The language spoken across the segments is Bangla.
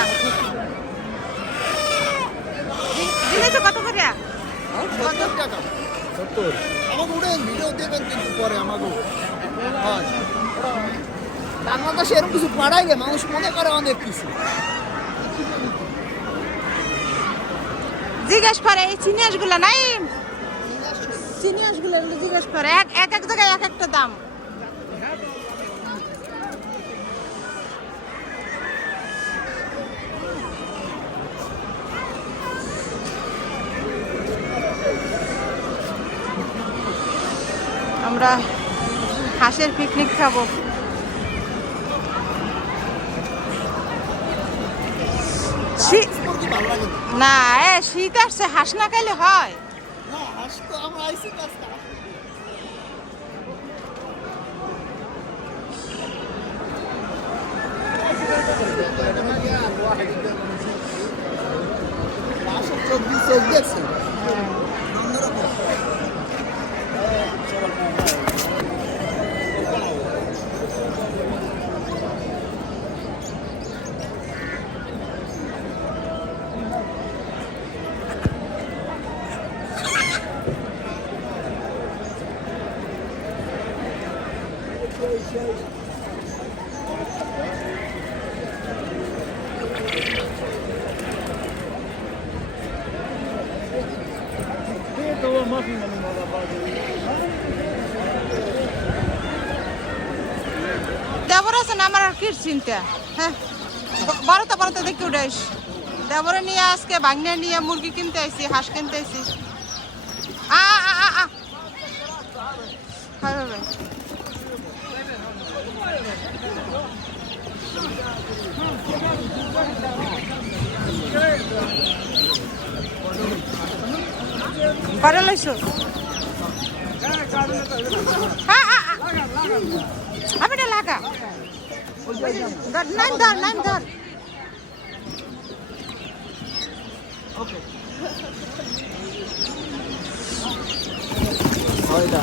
কত করে জিনিস কত করে? সত্তর টাকা। সত্তর। আমাকে উঠেন ভিডিও দেবেন কিন্তু পরে আমাকে। বাংলাদেশে এরকম কিছু পাড়াইলে মানুষ মনে করে অনেক কিছু। জিজ্ঞেস করে এই চিনিয়াসগুলো নাই? চিনিয়াসগুলো এগুলো জিজ্ঞেস করে এক এক এক জায়গায় এক একটা দাম। আমরা হাঁসের পিকনিক খাব না। এ শীত আসছে হাঁস না খাইলে হয় না হাঁস তো আমরা আইসি কাজ চোখ দিয়ে চোখ দেখছেন অন্যরকম দেবর আছে না আমার আর কি চিন্তা? হ্যাঁ। বারোটা বারোটা দেখে উঠে আইস। দেবরে নিয়ে আজকে বাগনে নিয়ে মুরগি কিনতে আইছি, হাঁস কিনতে আইছি। আ আ আ আ। হয় ভাই বারো লাইছো হ্যাঁ আমি না লাগা নাম ধর নাম ধর। হয়টা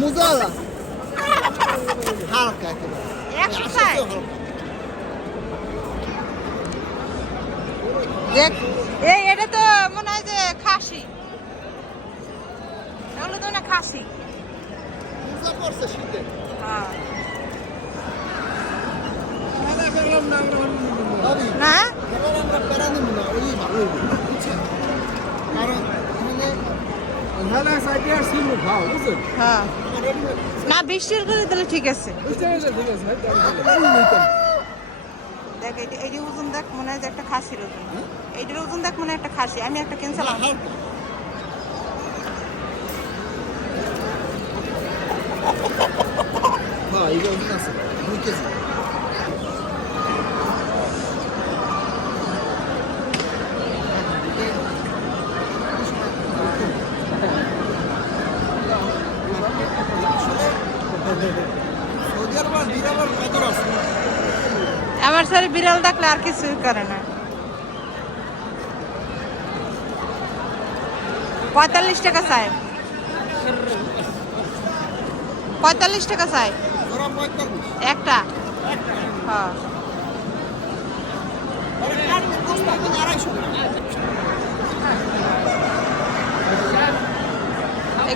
মুজালা। হালকা দেখ। এই এটা তো মনে হয় যে খাসি। এগুলো তো না খাসি। হ্যাঁ। না হ্যাঁ। না বৃষ্টির করে দিলে ঠিক আছে। দেখ এই যে- ওজন দেখ মনে হয় যে একটা খাসির ওজন। এইটার ওজন দেখ মনে হয় একটা খাসি। আমি একটা কিনছিলাম। হ্যাঁ এই ওজন আছে দুই কেজি। আমার সাথে বিড়াল দেখলে আর কিছুই করে না। পঁয়তাল্লিশ টাকা চাই। পঁয়তাল্লিশ টাকা চাই। একটা। হ্যাঁ।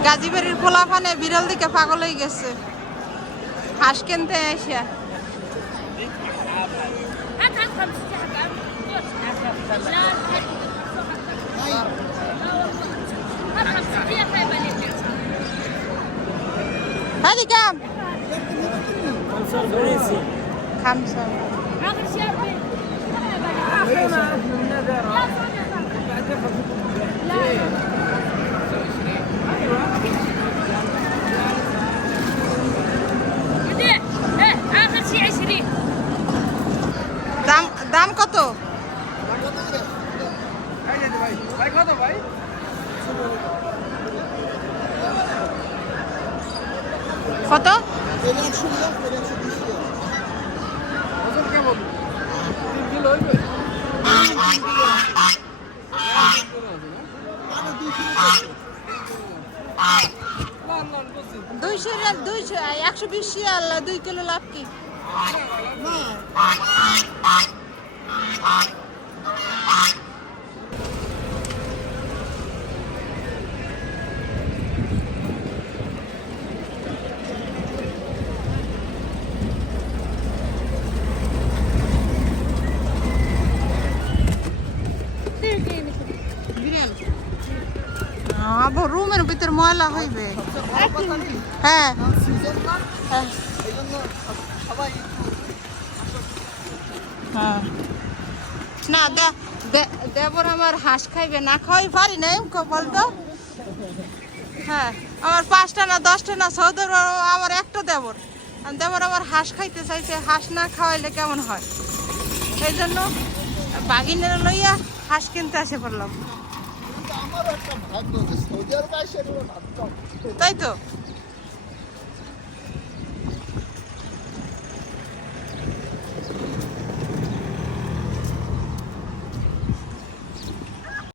গাজীবাড়ির পোলাফানে বিড়াল দিকে পাগল হয়ে গেছে। হাঁস কিনতে এসে هذه كام؟ خمسة কত এটা একশো গ্রাম বলছি দুইশো দুইশো একশো বিশ রিয়াল দুই কিলো লাভ কি না আবার রুমের ভিতর ময়লা হইবে হ্যাঁ হ্যাঁ না দেবর আমার হাঁস খাইবে না খাওয়াই পারি না এম বলতো হ্যাঁ আমার পাঁচটা না দশটা না সৌদর আমার একটা দেবর দেবর আমার হাঁস খাইতে চাইছে হাঁস না খাওয়াইলে কেমন হয়? সেই জন্য বাগিনের লইয়া হাঁস কিনতে আসে পড়লাম। তাই তো?